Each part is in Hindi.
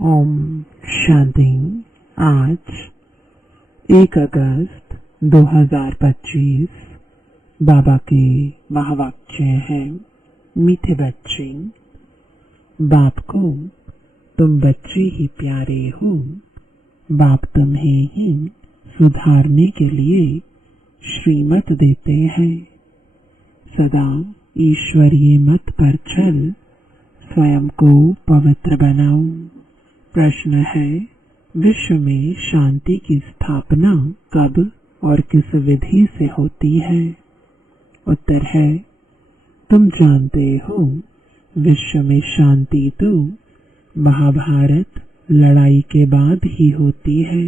ओम शांति। आज 1 अगस्त 2025 बाबा के महावाक्य हैं। मीठे बच्चे, बाप को तुम बच्चे ही प्यारे हो। बाप तुम्हें ही सुधारने के लिए श्रीमत देते हैं। सदा ईश्वरीय मत पर चल, स्वयं को पवित्र बनाओ। प्रश्न है, विश्व में शांति की स्थापना कब और किस विधि से होती है? उत्तर है, तुम जानते हो विश्व में शांति तो महाभारत लड़ाई के बाद ही होती है,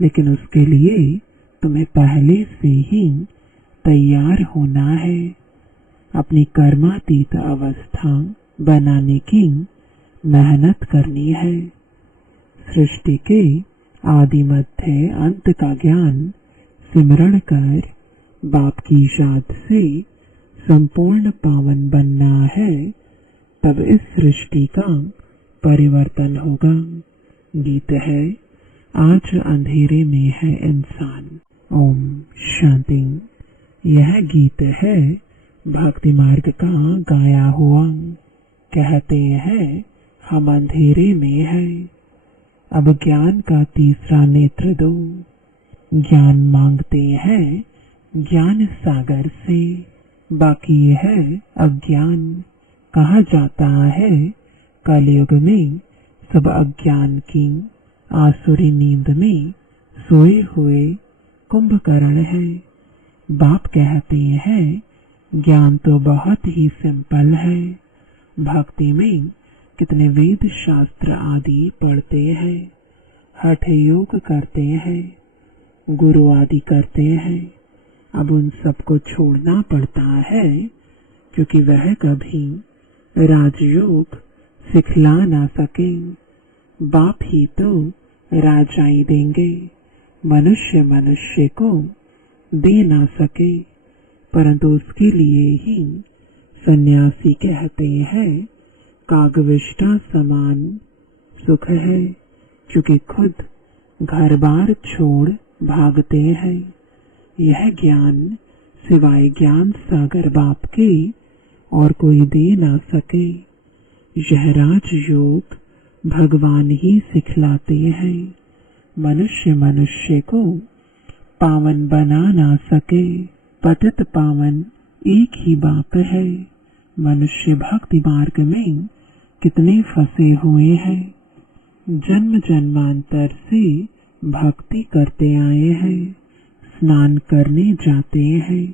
लेकिन उसके लिए तुम्हें पहले से ही तैयार होना है। अपनी कर्मातीत अवस्था बनाने की मेहनत करनी है। सृष्टि के आदि मध्य अंत का ज्ञान सिमरण कर बाप की याद से संपूर्ण पावन बनना है, तब इस सृष्टि का परिवर्तन होगा। गीत है, आज अंधेरे में है इंसान। ओम शांति। यह गीत है भक्ति मार्ग का गाया हुआ। कहते हैं, हम अंधेरे में हैं, अब ज्ञान का तीसरा नेत्र दो। ज्ञान मांगते हैं ज्ञान सागर से, बाकी है अज्ञान। कहा जाता है कलयुग में सब अज्ञान की आसुरी नींद में सोए हुए कुंभकर्ण है। बाप कहते हैं ज्ञान तो बहुत ही सिंपल है। भक्ति में कितने वेद शास्त्र आदि पढ़ते हैं, हठ योग करते हैं, गुरु आदि करते हैं। अब उन सबको छोड़ना पड़ता है, क्योंकि वह कभी राजयोग सिखला ना सके। बाप ही तो राजाई देंगे, मनुष्य मनुष्य को दे ना सके। परंतु उसके लिए ही सन्यासी कहते हैं कागविष्टा समान सुख है, क्योंकि खुद घर बार छोड़ भागते हैं। यह ज्ञान सिवाय ज्ञान सागर बाप के और कोई दे ना सके। यह राजयोग भगवान ही सिखलाते हैं, मनुष्य मनुष्य को पावन बना ना सके। पतित पावन एक ही बाप है। मनुष्य भक्ति मार्ग में कितने फंसे हुए हैं। जन्म जन्मांतर से भक्ति करते आए हैं, स्नान करने जाते हैं।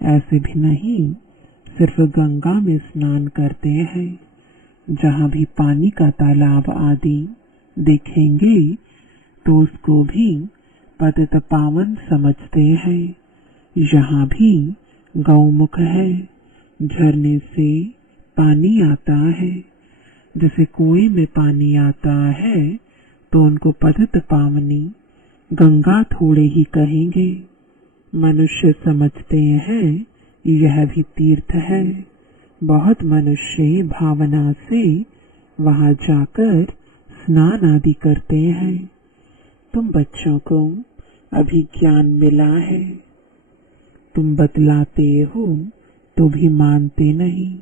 ऐसे भी नहीं सिर्फ गंगा में स्नान करते हैं। जहाँ भी पानी का तालाब आदि देखेंगे तो उसको भी पतित पावन समझते हैं। यहाँ भी गौमुख है, झरने से पानी आता है। जैसे कुएं में पानी आता है तो उनको पतित पावनी गंगा थोड़े ही कहेंगे। मनुष्य समझते हैं यह भी तीर्थ है। बहुत मनुष्य भावना से वहां जाकर स्नान आदि करते हैं। तुम बच्चों को अभी ज्ञान मिला है, तुम बतलाते हो तो भी मानते नहीं।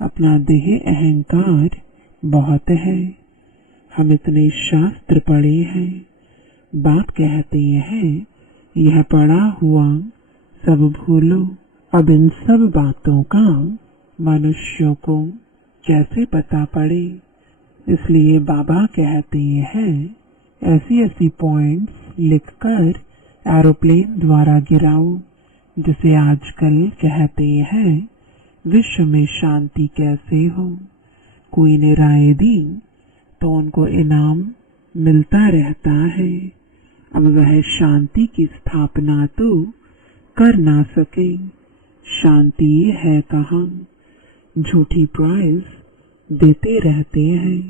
अपना देह अहंकार बहुत है। हम इतने शास्त्र पढ़े हैं। बाप कहते हैं यह पढ़ा हुआ सब भूलो। अब इन सब बातों का मनुष्यों को कैसे पता पड़े? इसलिए बाबा कहते हैं ऐसी ऐसी पॉइंट्स लिखकर एरोप्लेन द्वारा गिराओ। जिसे आजकल कहते हैं विश्व में शांति कैसे हो। कोई ने राय दी तो उनको इनाम मिलता रहता है। अब वह शांति की स्थापना तो कर ना सके। शांति है कहाँ? झूठी प्राइज देते रहते हैं।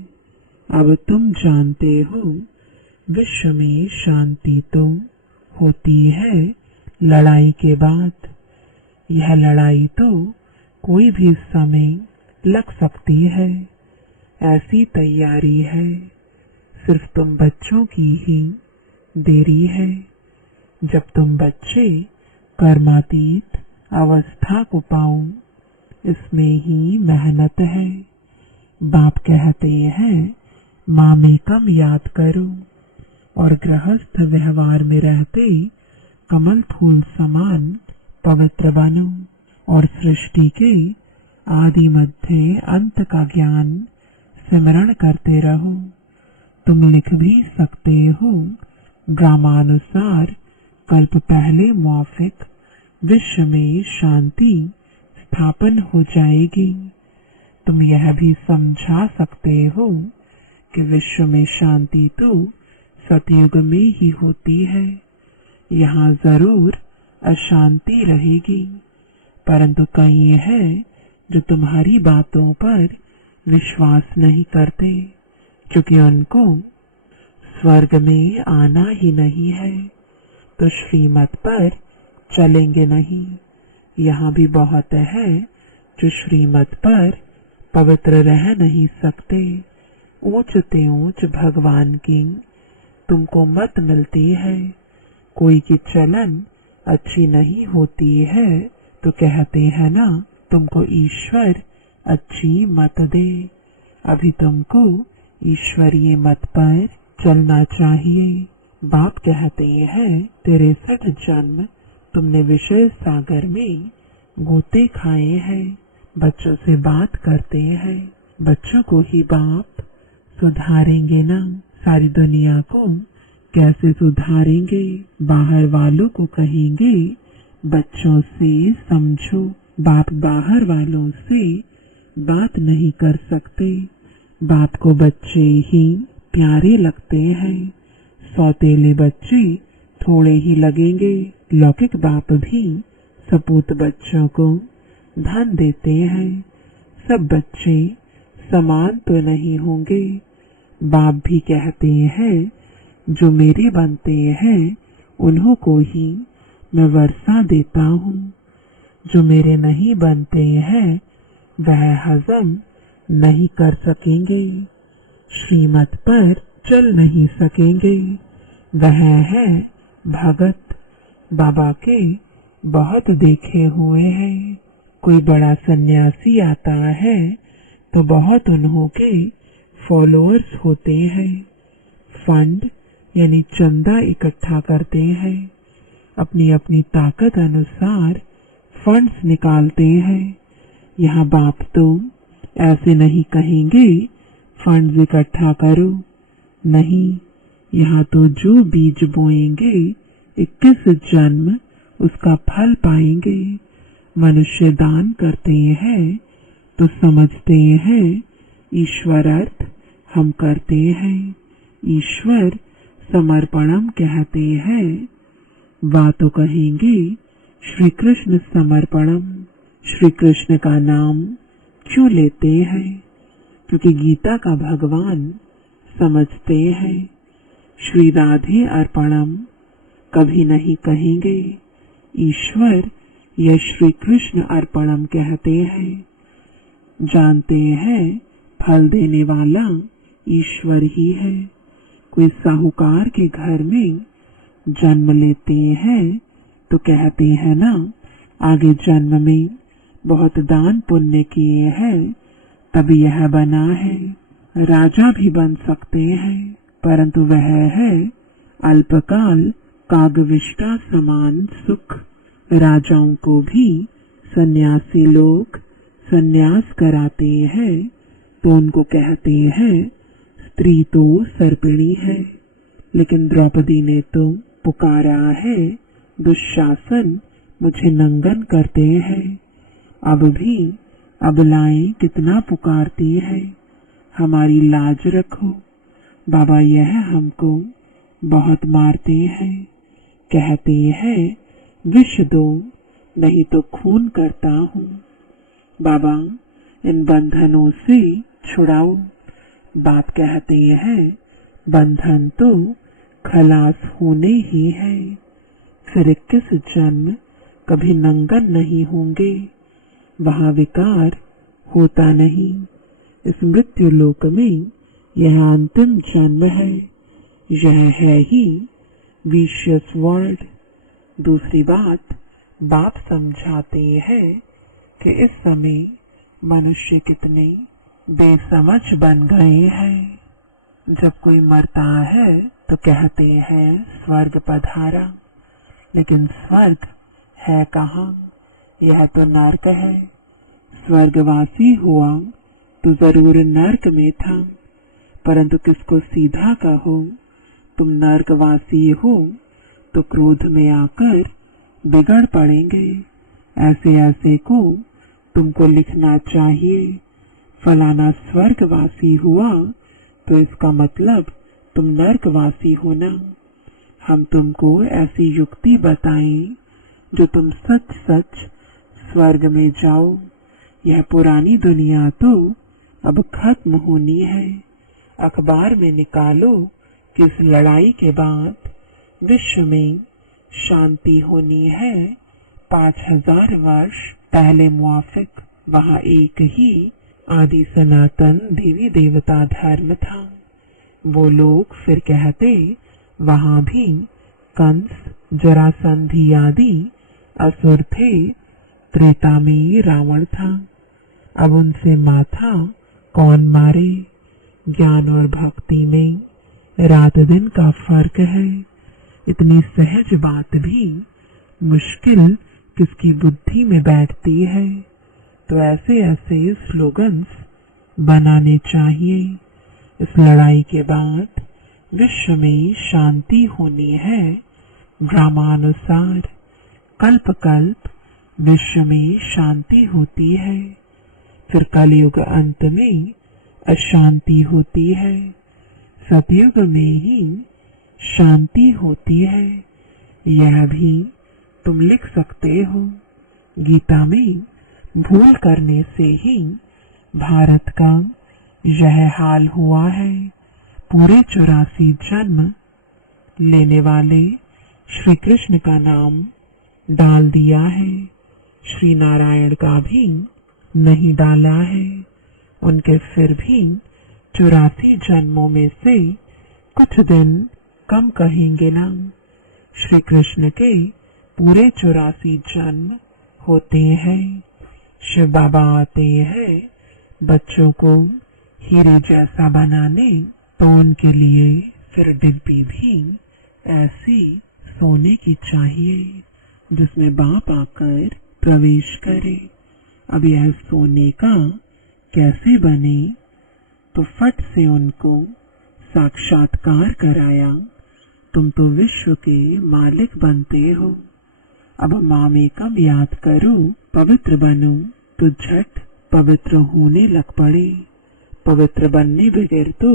अब तुम जानते हो विश्व में शांति तो होती है लड़ाई के बाद। यह लड़ाई तो कोई भी समय लग सकती है। ऐसी तैयारी है, सिर्फ तुम बच्चों की ही देरी है। जब तुम बच्चे कर्मातीत अवस्था को पाओ, इसमें ही मेहनत है। बाप कहते हैं माँ में कम याद करो और गृहस्थ व्यवहार में रहते कमल फूल समान पवित्र बनो और सृष्टि के आदि मध्य अंत का ज्ञान सिमरण करते रहो। तुम लिख भी सकते हो, ग्रामानुसार कल्प पहले मौफिक विश्व में शांति स्थापन हो जाएगी। तुम यह भी समझा सकते हो कि विश्व में शांति तो सतयुग में ही होती है। यहाँ जरूर अशांति रहेगी, परंतु कई है जो तुम्हारी बातों पर विश्वास नहीं करते, क्योंकि उनको स्वर्ग में आना ही नहीं है, तो श्रीमत पर चलेंगे नहीं। यहाँ भी बहुत है जो श्रीमत पर पवित्र रह नहीं सकते। ऊंच ते ऊंच भगवान की तुमको मत मिलती है। कोई की चलन अच्छी नहीं होती है तो कहते हैं ना, तुमको ईश्वर अच्छी मत दे। अभी तुमको ईश्वरीय मत पर चलना चाहिए। बाप कहते हैं 63 जन्म तुमने विषय सागर में गोते खाए हैं। बच्चों से बात करते हैं, बच्चों को ही बाप सुधारेंगे ना। सारी दुनिया को कैसे सुधारेंगे? बाहर वालों को कहेंगे बच्चों से समझो। बाप बाहर वालों से बात नहीं कर सकते। बाप को बच्चे ही प्यारे लगते हैं। सौतेले बच्चे थोड़े ही लगेंगे। लौकिक बाप भी सपूत बच्चों को धन देते हैं। सब बच्चे समान तो नहीं होंगे। बाप भी कहते हैं जो मेरे बनते हैं उन्हों को ही मैं वर्षा देता हूँ। जो मेरे नहीं बनते हैं वह हजम नहीं कर सकेंगे, श्रीमत पर चल नहीं सकेंगे। वह है भगत। बाबा के बहुत देखे हुए हैं। कोई बड़ा सन्यासी आता है तो बहुत उन्हों के फॉलोअर्स होते हैं। फंड यानी चंदा इकट्ठा करते हैं। अपनी अपनी ताकत अनुसार फंड्स निकालते हैं। यहाँ बाप तो ऐसे नहीं कहेंगे फंड्स इकट्ठा करो। नहीं, यहाँ तो जो बीज बोएंगे 21 जन्म उसका फल पाएंगे। मनुष्य दान करते हैं तो समझते हैं ईश्वर अर्थ हम करते हैं। ईश्वर समर्पणम कहते हैं। वा तो कहेंगे श्री कृष्ण समर्पणम। श्री कृष्ण का नाम क्यों लेते हैं? क्योंकि गीता का भगवान समझते हैं। श्री राधे अर्पणम कभी नहीं कहेंगे। ईश्वर यह श्री कृष्ण अर्पणम कहते हैं। जानते हैं फल देने वाला ईश्वर ही है। कोई साहूकार के घर में जन्म लेते हैं तो कहते हैं ना, आगे जन्म में बहुत दान पुण्य किए हैं तभी यह बना है। राजा भी बन सकते हैं, परंतु वह है अल्पकाल कागविष्टा समान सुख। राजाओं को भी सन्यासी लोग सन्यास कराते हैं तो उनको कहते हैं स्त्री तो सर्पिणी है। लेकिन द्रौपदी ने तो पुकारा है दुशासन मुझे नंगन करते हैं। अब भी अबलाएं कितना पुकारती है, हमारी लाज रखो। बाबा यह हमको बहुत मारते हैं। कहते हैं विष दो नहीं तो खून करता हूँ। बाबा इन बंधनों से छुड़ाओ। बाप कहते हैं बंधन तो खलास होने ही है। फिर 21 जन्म कभी नंगन नहीं होंगे। वहाँ विकार होता नहीं। इस मृत्यु लोक में यह अंतिम जन्म है, यह है ही विशियस वर्ल्ड। दूसरी बात, बाप समझाते हैं कि इस समय मनुष्य कितने बेसमझ बन गए हैं। जब कोई मरता है तो कहते हैं स्वर्ग पधारा, लेकिन स्वर्ग है कहाँ? यह तो नर्क है। स्वर्गवासी हुआ तो जरूर नर्क में था, परंतु किसको सीधा कहो तुम नर्कवासी हो तो क्रोध में आकर बिगड़ पड़ेंगे। ऐसे ऐसे को तुमको लिखना चाहिए। फलाना स्वर्गवासी हुआ तो इसका मतलब तुम नर्कवासी हो ना। हम तुमको ऐसी युक्ति बताएं जो तुम सच सच स्वर्ग में जाओ। यह पुरानी दुनिया तो अब खत्म होनी है। अखबार में निकालो कि इस लड़ाई के बाद विश्व में शांति होनी है। 5000 वर्ष पहले मुआफिक वहाँ एक ही आदि सनातन देवी देवता धर्म था। वो लोग फिर कहते वहाँ भी कंस, जरासंधी आदि असुर थे। त्रेता में रावण था। अब उनसे माथा कौन मारे? ज्ञान और भक्ति में रात दिन का फर्क है। इतनी सहज बात भी मुश्किल किसकी बुद्धि में बैठती है। तो ऐसे ऐसे स्लोगन्स बनाने चाहिए। इस लड़ाई के बाद विश्व में शांति होनी है। ड्रामानुसार कल्प कल्प विश्व में शांति होती है, फिर कलयुग अंत में अशांति होती है। सतयुग में ही शांति होती है। यह भी तुम लिख सकते हो। गीता में भूल करने से ही भारत का यह हाल हुआ है। पूरे 84 जन्म लेने वाले श्री कृष्ण का नाम डाल दिया है। श्री नारायण का भी नहीं डाला है। उनके फिर भी 84 जन्मों में से कुछ दिन कम कहेंगे ना। श्री कृष्ण के पूरे 84 जन्म होते हैं। शिव बाबा आते हैं बच्चों को हीरे जैसा बनाने, तो उनके लिए फिर डिब्बी भी ऐसी सोने की चाहिए जिसमें बाप आकर प्रवेश करे। अब यह सोने का कैसे बने? तो फट से उनको साक्षात्कार कराया। तुम तो विश्व के मालिक बनते हो। अब मामे कम याद करो, पवित्र बनो तो झट पवित्र होने लग पड़े। पवित्र बनने बगैर तो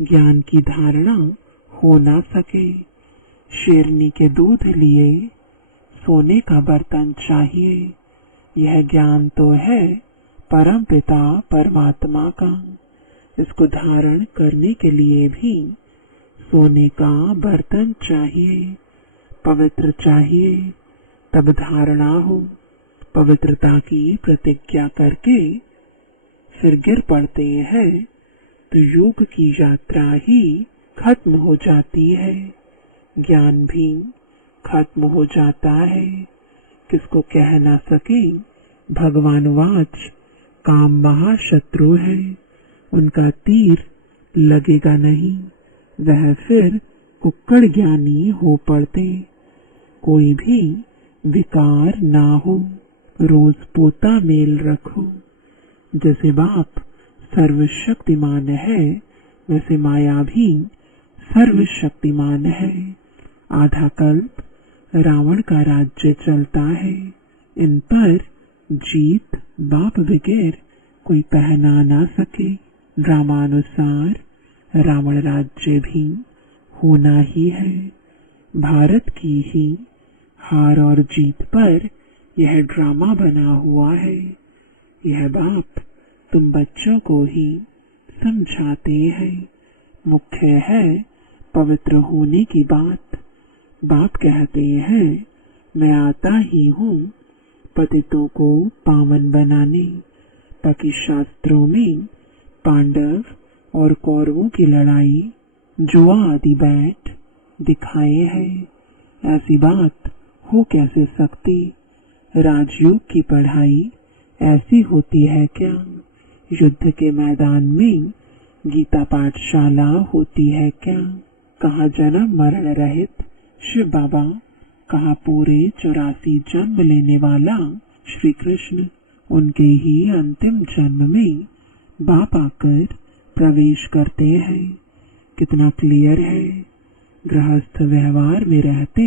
ज्ञान की धारणा हो ना सके। शेरनी के दूध लिए सोने का बर्तन चाहिए। यह ज्ञान तो है परम पिता परमात्मा का। इसको धारण करने के लिए भी सोने का बर्तन चाहिए, पवित्र चाहिए, तब धारणा हो। पवित्रता की प्रतिज्ञा करके फिर गिर पड़ते हैं तो योग की यात्रा ही खत्म हो जाती है। ज्ञान भी खत्म हो जाता है। किसको कह ना सके भगवानवाच काम महाशत्रु है। उनका तीर लगेगा नहीं। वह फिर कुक्कड़ ज्ञानी हो पड़ते। कोई भी विकार ना हो। रोज पोता मेल रखो। जैसे बाप सर्वशक्तिमान है, वैसे माया भी सर्वशक्तिमान है। आधा कल्प रावण का राज्य चलता है। इन पर जीत बाप बगैर कोई पहना ना सके। ड्रामानुसार रावण राज्य भी होना ही है। भारत की ही हार और जीत पर यह ड्रामा बना हुआ है। यह बाप तुम बच्चों को ही समझाते हैं। मुख्य है पवित्र होने की बात। बाप कहते हैं मैं आता ही हूँ पतितों को पावन बनाने, ताकि शास्त्रों में पांडव और कौरवों की लड़ाई जुआ आदि बैठ दिखाए हैं। ऐसी बात हो कैसे सकती? राजयोग की पढ़ाई ऐसी होती है क्या? युद्ध के मैदान में गीता पाठशाला होती है क्या? कहाँ जन्म मरण रहित शिव बाबा, कहाँ पूरे 84 जन्म लेने वाला श्री कृष्ण, उनके ही अंतिम जन्म में बाप आकर प्रवेश करते हैं। कितना क्लियर है। गृहस्थ व्यवहार में रहते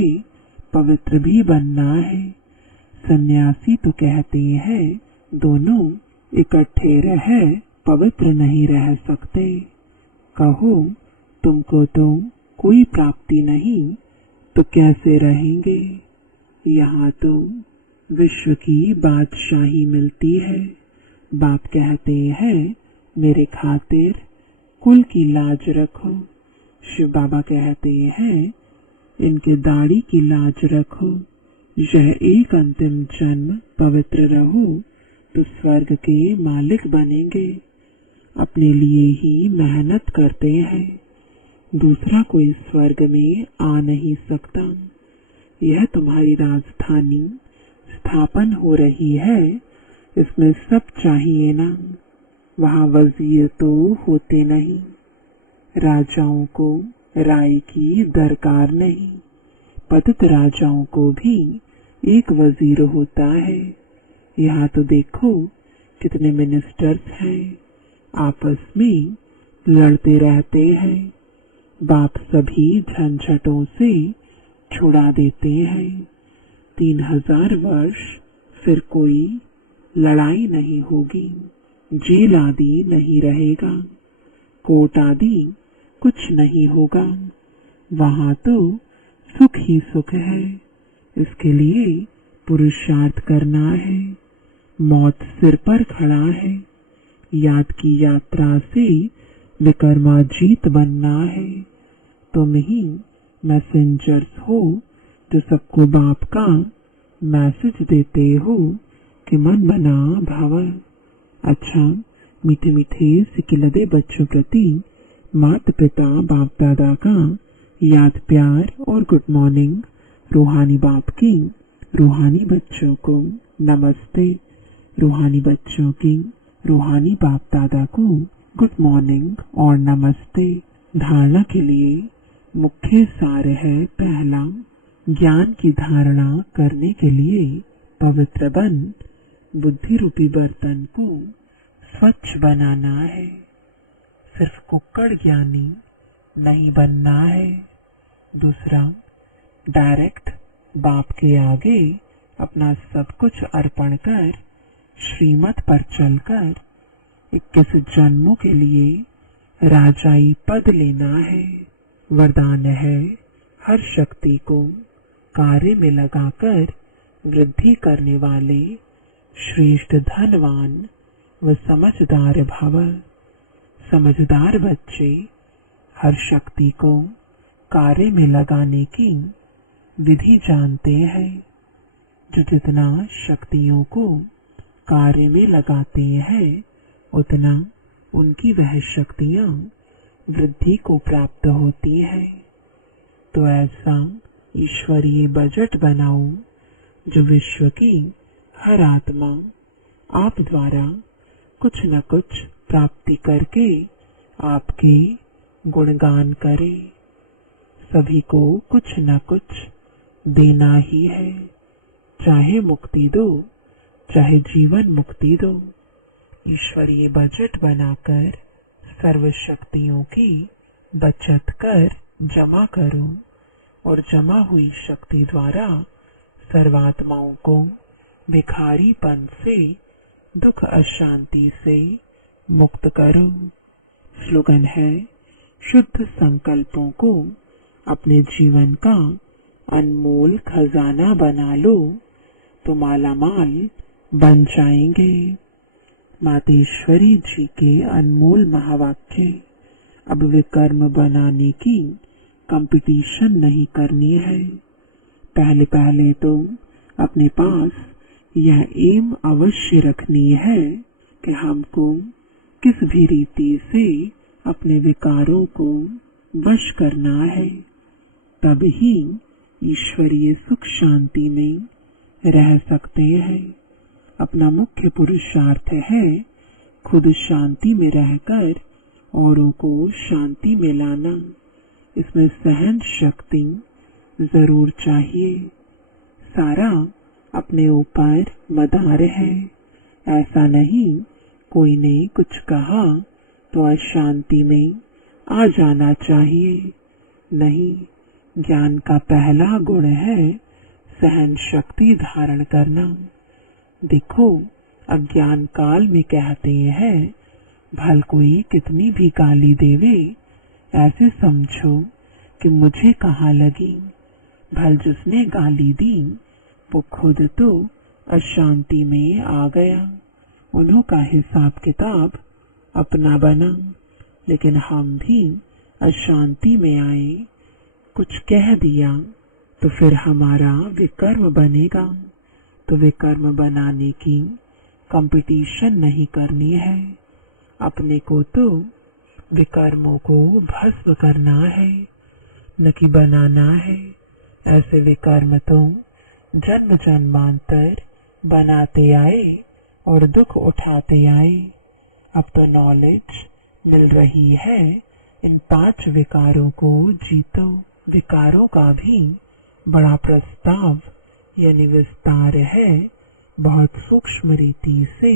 पवित्र भी बनना है। सन्यासी तो कहते हैं दोनों इकट्ठे रह पवित्र नहीं रह सकते। कहो तुमको तो कोई प्राप्ति नहीं तो कैसे रहेंगे? यहाँ तो विश्व की बादशाही मिलती है। बाप कहते हैं मेरे खातिर कुल की लाज रखो। शिव बाबा कहते हैं इनके दाढ़ी की लाज रखो। यह एक अंतिम जन्म पवित्र रहो तो स्वर्ग के मालिक बनेंगे। अपने लिए ही मेहनत करते हैं, दूसरा कोई स्वर्ग में आ नहीं सकता। यह तुम्हारी राजधानी स्थापन हो रही है, इसमें सब चाहिए ना। वहाँ वजीर तो होते नहीं, राजाओं को राय की दरकार नहीं। पतित राजाओं को भी एक वजीर होता है। यहाँ तो देखो कितने मिनिस्टर्स हैं, आपस में लड़ते रहते हैं। बाप सभी झंझटों से छुड़ा देते हैं। 3000 वर्ष फिर कोई लड़ाई नहीं होगी, जेल आदि नहीं रहेगा, कोर्ट आदि कुछ नहीं होगा। वहाँ तो सुख ही सुख है। इसके लिए पुरुषार्थ करना है। मौत सिर पर खड़ा है। याद की यात्रा से विक्रमाजीत बनना है। तुम ही मैसेंजर्स हो जो सबको बाप का मैसेज देते हो कि मन बना भाव। अच्छा, मीठे मीठे सिकिलदे बच्चों प्रति माता पिता बाप दादा का याद प्यार और गुड मॉर्निंग। रूहानी बाप की रूहानी बच्चों को नमस्ते। रूहानी बच्चों की रूहानी बाप दादा को गुड मॉर्निंग और नमस्ते। धारणा के लिए मुख्य सार है पहला, ज्ञान की धारणा करने के लिए पवित्र बन बुद्धि रूपी बर्तन को स्वच्छ बनाना है। सिर्फ कुक्कड़ ज्ञानी नहीं बनना है। दूसरा, डायरेक्ट बाप के आगे अपना सब कुछ अर्पण कर श्रीमत पर चलकर 21 जन्मों के लिए राजाई पद लेना है। वरदान है हर शक्ति को कार्य में लगाकर वृद्धि करने वाले श्रेष्ठ धनवान व समझदार भव। समझदार बच्चे हर शक्ति को कार्य में लगाने की विधि जानते हैं। जो जितना शक्तियों को कार्य में लगाते हैं उतना उनकी वह शक्तियां वृद्धि को प्राप्त होती है। तो ऐसा ईश्वरीय बजट बनाओ जो विश्व की हर आत्मा आप द्वारा कुछ न कुछ प्राप्ति करके आपके गुणगान करे। सभी को कुछ न कुछ देना ही है, चाहे मुक्ति दो चाहे जीवन मुक्ति दो। ईश्वरीय बजट बनाकर सर्व शक्तियों की बचत कर जमा करो और जमा हुई शक्ति द्वारा सर्वात्माओं को भिखारीपन से, दुख अशांति से मुक्त करो। स्लोगन है, शुद्ध संकल्पों को अपने जीवन का अनमोल खजाना बना लो तो मालामाल बन जाएंगे। मातेश्वरी जी के अनमोल महावाक्य। अब विकर्म बनाने की कंपटीशन नहीं करनी है। पहले पहले तो अपने पास यह एम अवश्य रखनी है कि हमको किस भी रीति से अपने विकारों को वश करना है, तब ही ईश्वरीय सुख शांति में रह सकते हैं। अपना मुख्य पुरुषार्थ है खुद शांति में रहकर औरों को शांति में लाना। इसमें सहन शक्ति जरूर चाहिए। सारा अपने ऊपर मदार है। ऐसा नहीं कोई ने कुछ कहा तो अशांति में आ जाना चाहिए। नहीं, ज्ञान का पहला गुण है सहन शक्ति धारण करना। देखो, अज्ञान काल में कहते हैं भल कोई कितनी भी गाली देवे, ऐसे समझो कि मुझे कहाँ लगी। भल जिसने गाली दी वो खुद तो अशांति में आ गया। उन्हों का हिसाब किताब अपना बना, लेकिन हम भी अशांति में आए, कुछ कह दिया तो फिर हमारा विकर्म बनेगा। तो विकर्म बनाने की कंपटीशन नहीं करनी है, अपने को तो विकर्मों को भस्म करना है, न कि बनाना है। ऐसे विकर्म तो जन्म जन्मांतर बनाते आए और दुख उठाते आए। अब तो नॉलेज मिल रही है, इन 5 विकारों को जीतो। विकारों का भी बड़ा प्रस्ताव यानी विस्तार है, बहुत सूक्ष्म रीति से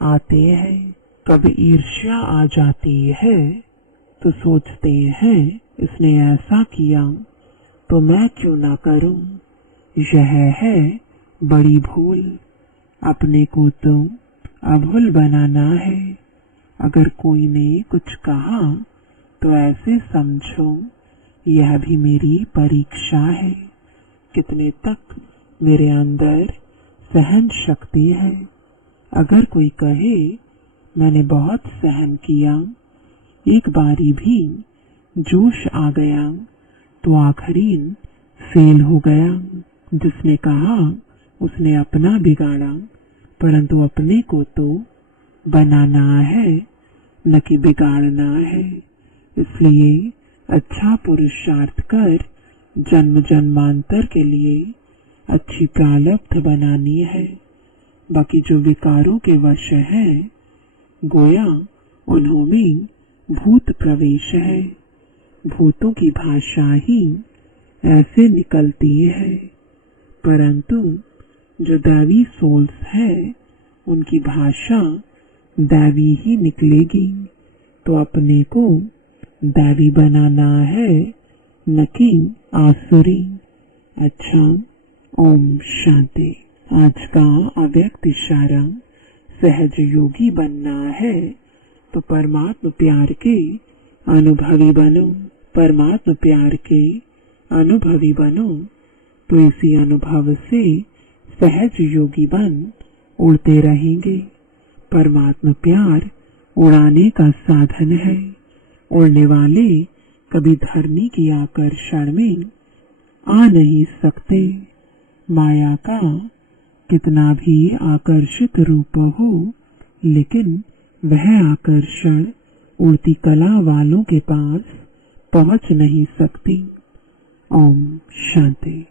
आते हैं। कभी ईर्ष्या आ जाती है तो सोचते हैं इसने ऐसा किया तो मैं क्यों ना करूं। यह है बड़ी भूल। अपने को तो अभूल बनाना है। अगर कोई ने कुछ कहा तो ऐसे समझो यह भी मेरी परीक्षा है, कितने तक मेरे अंदर सहन शक्ति है। अगर कोई कहे मैंने बहुत सहन किया, एक बारी भी जोश आ गया तो आखिरीन फेल हो गया। जिसने कहा उसने अपना बिगाड़ा, परंतु अपने को तो बनाना है, न कि बिगाड़ना है। इसलिए अच्छा पुरुषार्थ कर जन्म जन्मांतर के लिए अच्छी प्रारब्ध बनानी है। बाकी जो विकारों के वश हैं, गोया उन्हों में भूत प्रवेश है। भूतों की भाषा ही ऐसे निकलती है, परंतु जो दैवी सोल्स है उनकी भाषा दैवी ही निकलेगी। तो अपने को दैवी बनाना है, न कि आसुरी। अच्छा, ओम शांति। आज का अव्यक्त इशारा, सहज योगी बनना है तो परमात्म प्यार के अनुभवी बनो। परमात्म प्यार के अनुभवी बनो तो इसी अनुभव से सहज योगी बन उड़ते रहेंगे। परमात्म प्यार उड़ाने का साधन है। उड़ने वाले कभी धरनी की आकर्षण में आ नहीं सकते। माया का कितना भी आकर्षित रूप हो, लेकिन वह आकर्षण उड़ती कला वालों के पास पहुंच नहीं सकती। ओम शांति।